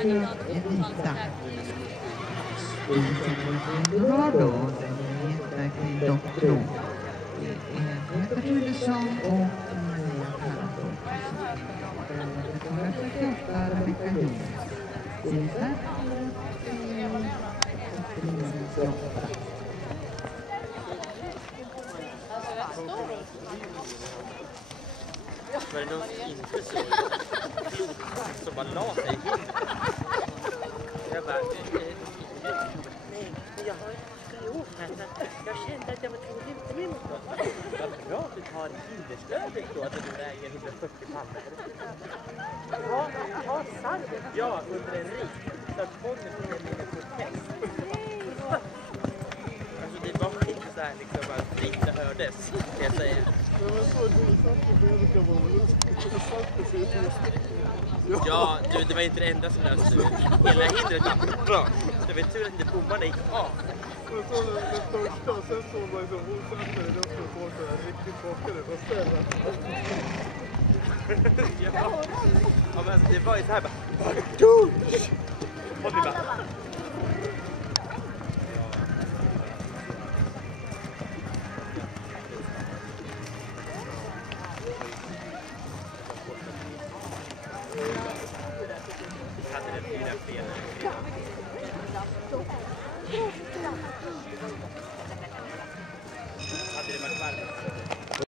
till Elita. Du har då den jätteverkligen doktor. Peter Tullesson och Karl Folkesson. 148 Rebecka Ljung. Cesar 98. Var det någon som inte såg som bara la sig in? Jag bara... Nej, jag har 3 år här. Jag kände att jag var tvungen att luta mig mot något. Vad bra att du tar hinderstödet då, att du väger 140 pannor. Ja, ta sand. Ja, under en rik. Så att fonden blir en liten protest. Alltså det var inte så här liksom att det inte hördes, kan jag säga. Ja, du, det var inte det enda som löste det. Hela hindret var bra. Det var tur att inte bommarna gick av. Men så den första och sen såg man liksom osäkra i luften på så här riktigt bakade och ställa. Ja, men det var ju så här bara... Dusch! Och vi bara... hade den 4 fel.